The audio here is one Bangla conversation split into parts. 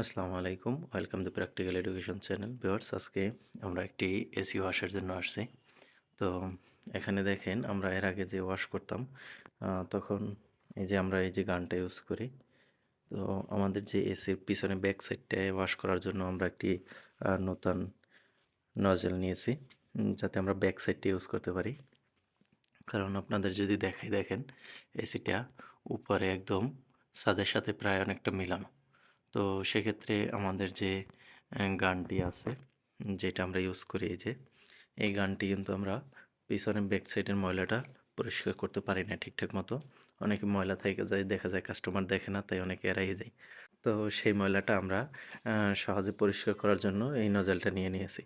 আসসালামু আলাইকুম, welcome to practical education channel. Viewers, আজকে আমরা একটি এসি ওয়াশের জন্য আসছি। তো এখানে দেখেন, আমরা এর আগে যে ওয়াশ করতাম, তখন আমরা এই যে গানটা ইউজ করি। তো আমাদের যে এসির পিছনে ব্যাক সাইডটায় ওয়াশ করার জন্য আমরা একটি নতুন নজেল নিয়েছি, যাতে আমরা ব্যাক সাইডটা ইউজ করতে পারি। কারণ আপনাদের যদি দেখাই, দেখেন এসিটা উপরে একদম ছাদের সাথে প্রায় অনেকটা মিলানো। তো সেক্ষেত্রে আমাদের যে গানটি আছে, যেটা আমরা ইউজ করি, এই গানটি কিন্তু আমরা পিছনে ব্যাক সাইডের ময়লাটা পরিষ্কার করতে পারি না ঠিকঠাক মতো। অনেকে ময়লা থেকে যায়, দেখা যায় কাস্টমার দেখে না, তাই অনেকে এড়াই যায়। তো সেই ময়লাটা আমরা সহজে পরিষ্কার করার জন্য এই নজলটা নিয়ে নিয়েছি।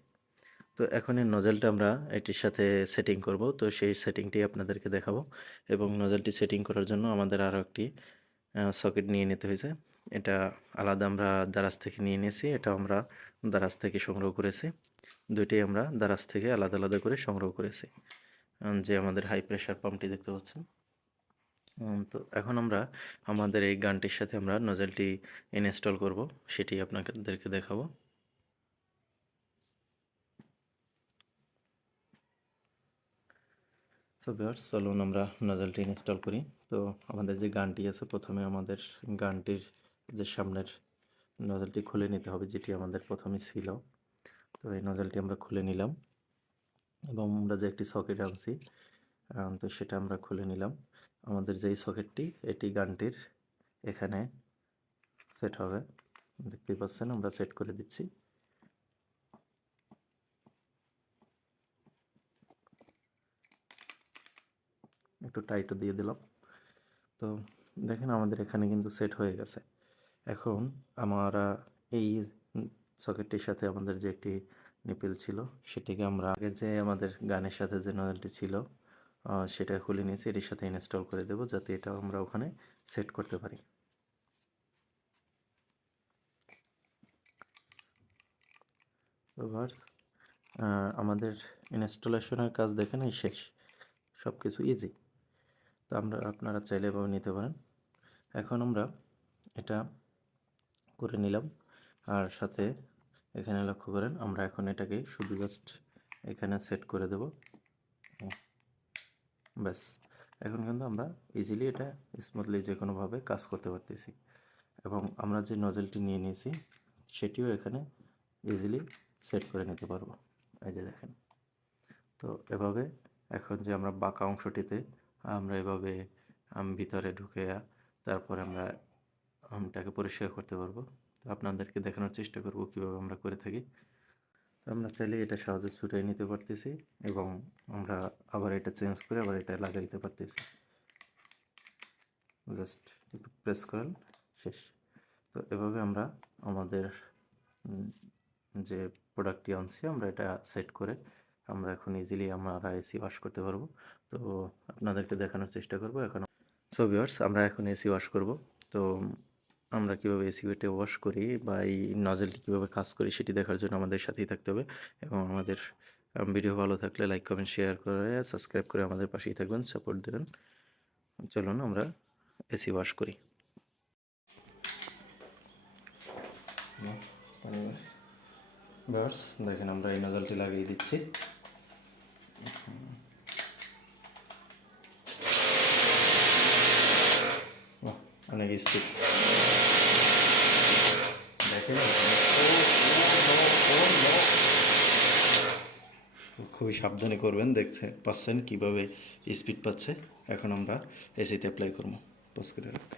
তো এখন এই নজলটা আমরা এটির সাথে সেটিং করব। তো সেই সেটিংটি আপনাদেরকে দেখাবো। এবং নজলটি সেটিং করার জন্য আমাদের আরও একটি সকেট নিয়ে নিতে হয়েছে। এটা আলাদা আমরা দারাজ থেকে নিয়ে নিয়েছি। এটা আমরা দারাজ থেকে সংগ্রহ করেছি। দুইটাই আমরা দারাজ থেকে আলাদা আলাদা করে সংগ্রহ করেছি। যে আমাদের হাই প্রেশার পাম্পটি দেখতে পাচ্ছেন। তো এখন আমরা আমাদের এই গানটির সাথে আমরা নজলটি ইনস্টল করব, সেটি আপনাদেরকে দেখাবো। সো ভিউয়ার্স, চলুন আমরা নজলটি ইনস্টল করি। তো আমাদের যে গানটি আছে, প্রথমে আমাদের গানটির যে সামনের নজলটি খুলে নিতে হবে, যেটি আমাদের প্রথমে ছিল। তো এই নজলটি আমরা খুলে নিলাম এবং আমরা যে একটি সকেট আনছি, তো সেটা আমরা খুলে নিলাম। আমাদের যেই সকেটটি, এটি গানটির এখানে সেট হবে। দেখতেই পাচ্ছেন, আমরা সেট করে দিচ্ছি। একটু টাইটও দিয়ে দিলাম। তো দেখেন, আমাদের এখানে কিন্তু সেট হয়ে গেছে। এখন আমরা এই সকেটটির সাথে আমাদের যে একটি নিপেল ছিল, সেটিকে আমরা আগের যে আমাদের গানের সাথে যে নজলটি ছিল, সেটা খুলে নিয়েছি। এটির সাথে ইনস্টল করে দেব, যাতে এটা আমরা ওখানে সেট করতে পারি। তো ভার্স, আমাদের ইনস্টলেশনের কাজ দেখেন, এই শেষ। সব কিছু ইজি। তো আপনারা চাইলে এভাবে নিতে পারেন। এখন আমরা এটা করে নিলাম। আর সাথে এখানে লক্ষ্য করেন, আমরা এখন এটাকে শুধু জাস্ট এখানে সেট করে দেব। ব্যাস, এখন কিন্তু আমরা ইজিলি এটা স্মুথলি যে কোনোভাবে কাজ করতে পারতেছি। এবং আমরা যে নজলটি নিয়ে নিয়েছি, সেটিও এখানে ইজিলি সেট করে নিতে পারবো। এই যে দেখেন। তো এভাবে এখন যে আমরা বাঁকা অংশটিতে আমরা এভাবে ভিতরে ঢুকে তারপরে আমরা আমটাকে পরিষ্কার করতে পারবো। তো আপনাদেরকে দেখানোর চেষ্টা করব কীভাবে আমরা করে থাকি। তো আমরা চাইলে এটা সহজে ছুটাই নিতে পারতেছি এবং আমরা আবার এটা চেঞ্জ করে আবার এটা লাগাইতে পারতেছি। জাস্ট একটু প্রেস করেন, শেষ। তো এভাবে আমরা আমাদের যে প্রোডাক্টটি আনছি, আমরা এটা সেট করে আমরা এখন ইজিলি আমরা এসি ওয়াশ করতে পারবো। তো আপনাদেরকে দেখানোর চেষ্টা করব এখন। সো ভিউয়ার্স, আমরা এখন এসি ওয়াশ করব। তো আমরা কীভাবে এসিটা ওয়াশ করি বা এই নজলটি কীভাবে কাজ করি, সেটি দেখার জন্য আমাদের সাথেই থাকতে হবে। এবং আমাদের ভিডিও ভালো থাকলে লাইক, কমেন্ট, শেয়ার করে সাবস্ক্রাইব করে আমাদের পাশেই থাকবেন, সাপোর্ট দেবেন। চলুন আমরা এসি ওয়াশ করি। ভিউয়ার্স, দেখেন, আমরা এই নজলটি লাগিয়ে দিচ্ছি। অনেক স্পিড দেখেন। খুবই সাবধানে করবেন। দেখতে পাচ্ছেন কীভাবে স্পিড পাচ্ছে। এখন আমরা এসিতে অ্যাপ্লাই করবো। পজ করে রাখ।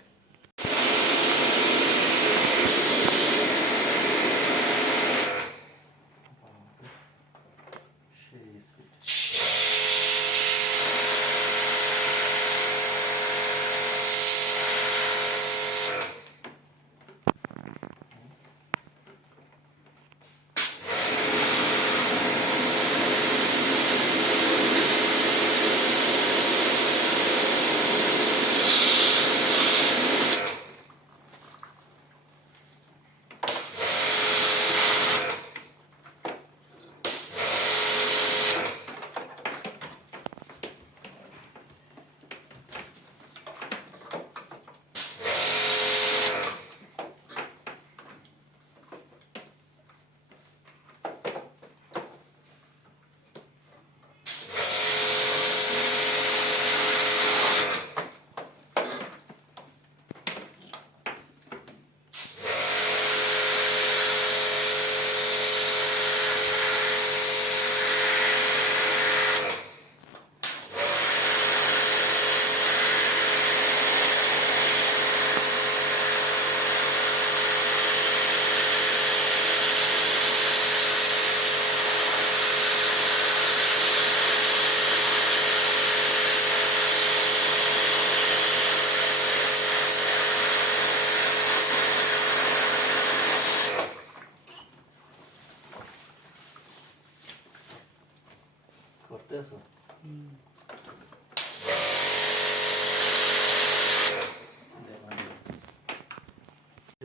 দেখতেছো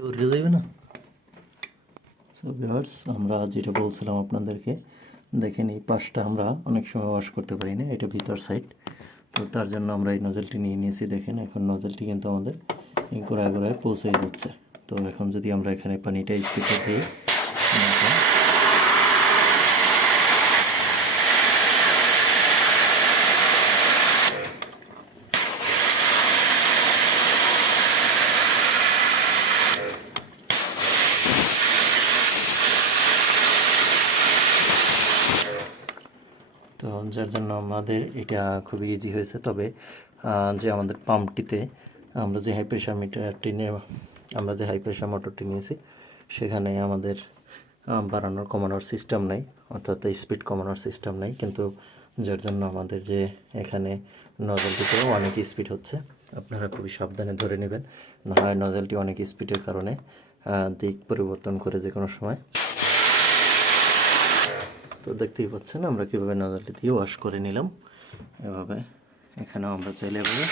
উড়ে যাবে না। সো ভিউয়ার্স, আমরা যেটা বলছিলাম আপনাদেরকে, দেখেন এই পাশটা আমরা অনেক সময় ওয়াশ করতে পারি না, এটা ভিতর সাইড। তো তার জন্য আমরা এই নজলটি নিয়ে নিয়েছি। দেখেন এখন নজলটি কিন্তু আমাদের এই গোড়ায় গোড়ায় পৌঁছে যাচ্ছে। তো এখন যদি আমরা এখানে পানিটা স্পিডে দিই, তো যার জন্য আমাদের এটা খুবই ইজি হয়েছে। তবে যে আমাদের পাম্পটিতে আমরা যে হাই প্রেশার মিটারটি নিয়ে আমরা যে হাই প্রেশার মোটরটি নিয়েছি, সেখানে আমাদের বাড়ানোর কমানোর সিস্টেম নাই, অর্থাৎ স্পিড কমানোর সিস্টেম নাই। কিন্তু যার জন্য আমাদের যে এখানে নজলটিতেও অনেক স্পিড হচ্ছে। আপনারা খুবই সাবধানে ধরে নেবেন, না হয় নজলটি অনেক স্পিডের কারণে দিক পরিবর্তন করে যে কোনো সময়। তো দেখতেই পাচ্ছেন আমরা কীভাবে নজলটি দিয়ে ওয়াশ করে নিলাম। এভাবে এখানেও আমরা চাইলে এভাবে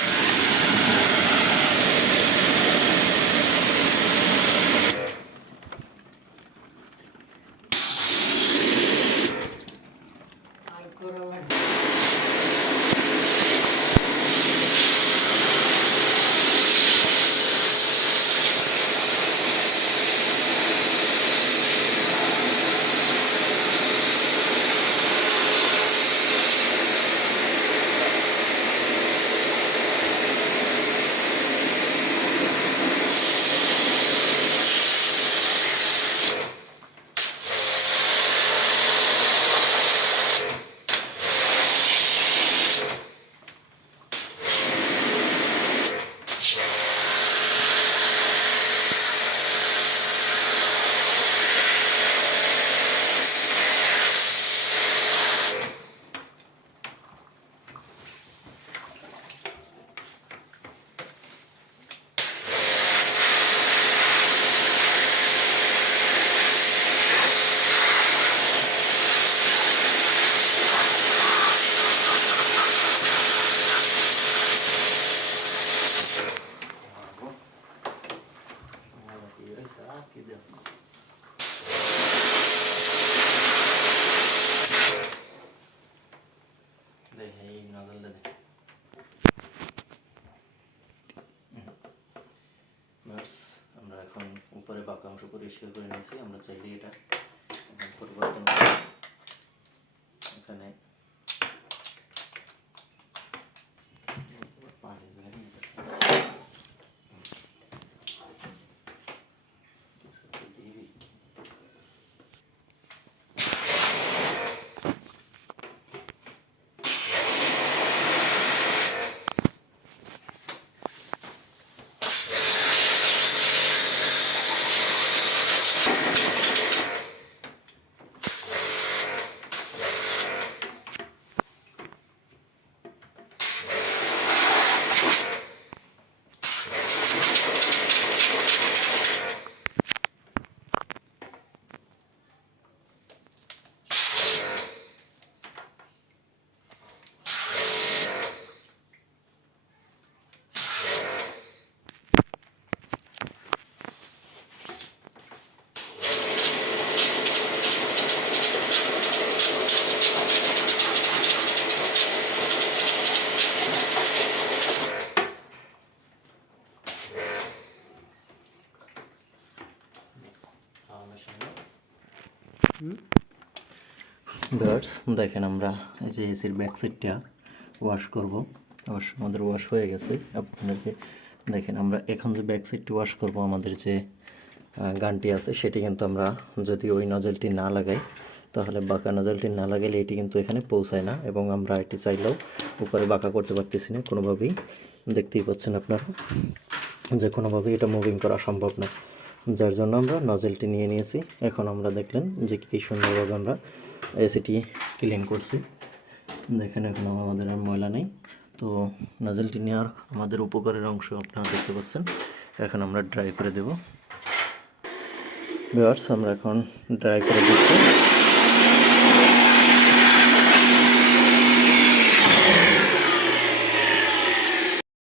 আমরা এখন উপরে বাঁকা অংশ পরিষ্কার করে নিয়েছি। আমরা চাইলে এটা পরিবর্তন করে এখানে পানি ভিউয়ার্স, দেখেন আমরা এই যে এসির ব্যাক সাইডটা ওয়াশ করব। অবশ্য আমাদের ওয়াশ হয়ে গেছে। আপনাদেরকে দেখেন আমরা এখন যে ব্যাক সাইডটি ওয়াশ করব, আমাদের যে গানটি আছে সেটি কিন্তু আমরা যদি ওই নজলটি না লাগাই, তাহলে বাঁকা নজলটি না লাগালে এটি কিন্তু এখানে পৌঁছায় না, এবং আমরা এটি চাইলেও উপরে বাঁকা করতে পারতেছি না কোনোভাবেই। দেখতেই পাচ্ছেন আপনারা যে কোনোভাবেই এটা মুভিং করা সম্ভব না। যার জন্য আমরা নজলটি নিয়ে নিয়েছি। এখন আমরা দেখলেন যে কী সুন্দরভাবে আমরা এসিটি ক্লিন করছি। দেখেন এখন আমাদের আর ময়লা নেই। তো নজলটি নেওয়ার আমাদের উপকারের অংশ আপনারা দেখতে পাচ্ছেন। এখন আমরা ড্রাই করে দেব। ভিউয়ার্স, আমরা এখন ড্রাই করে দিচ্ছি।